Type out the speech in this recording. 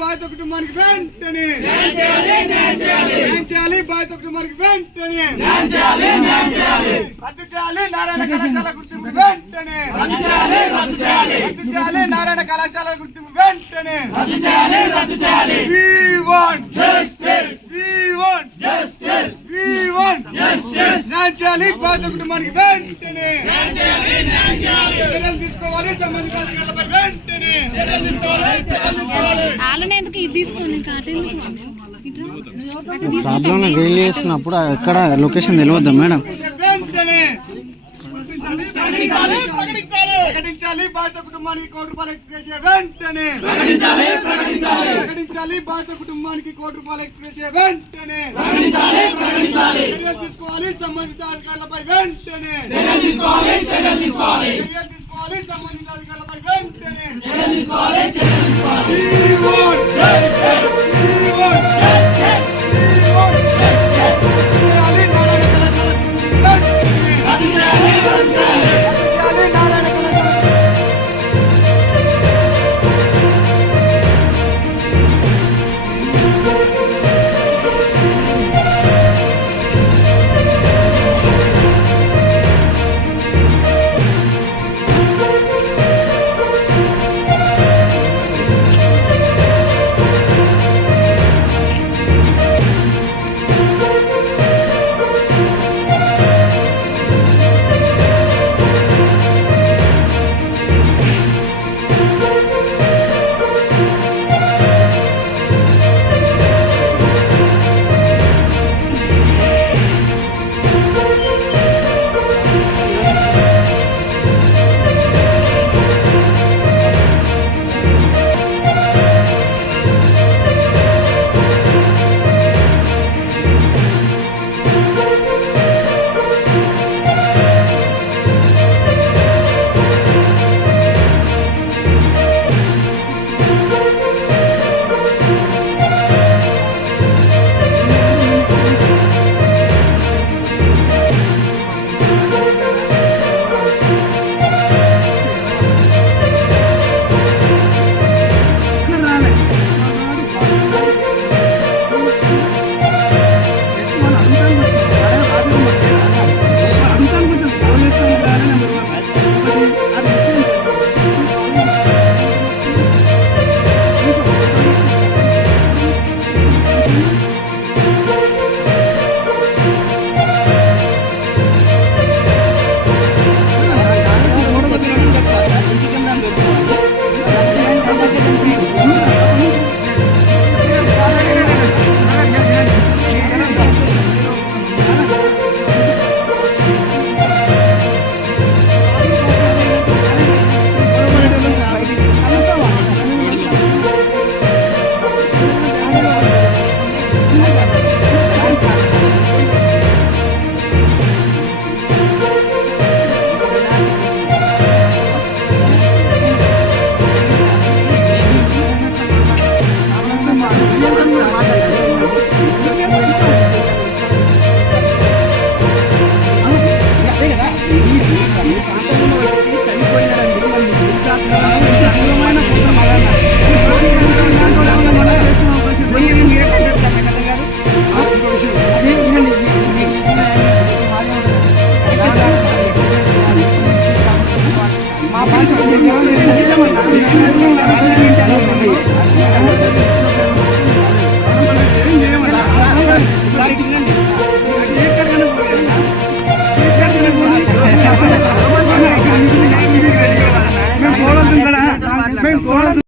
బాధిత కుటుంబానికి వెంటనే బాధిత కుటుంబానికి వెంటనే రద్దు చేయాలి నారాయణ కళాశాల గుర్తింపు వెంటనే రద్దు చేయాలి నారాయణ కళాశాల గుర్తింపు వెంటనే We want justice. న్యాయం చేయాలి బాధిత కుటుంబానికి వెంటనే చర్యలు తీసుకోవాలి సంబంధిత అధికారులపై వెంటనే ప్రాబ్లం రీల్ చేసినప్పుడు ఎక్కడ లొకేషన్ తెలియద్దా మేడం? ప్రకటించాలి బాధిత కుటుంబానికి ₹1 ఎక్స్‌గ్రేషియా వెంటనే ప్రకటించాలి బాధిత కుటుంబానికి ₹1 ఎక్స్‌గ్రేషియా వెంటనే చర్యలు తీసుకోవాలి సంబంధిత అధికారులపై వెంటనే చర్యలు తీసుకోవాలి సంబంధిత అధికారులపై వెంటనే క్లారిటీ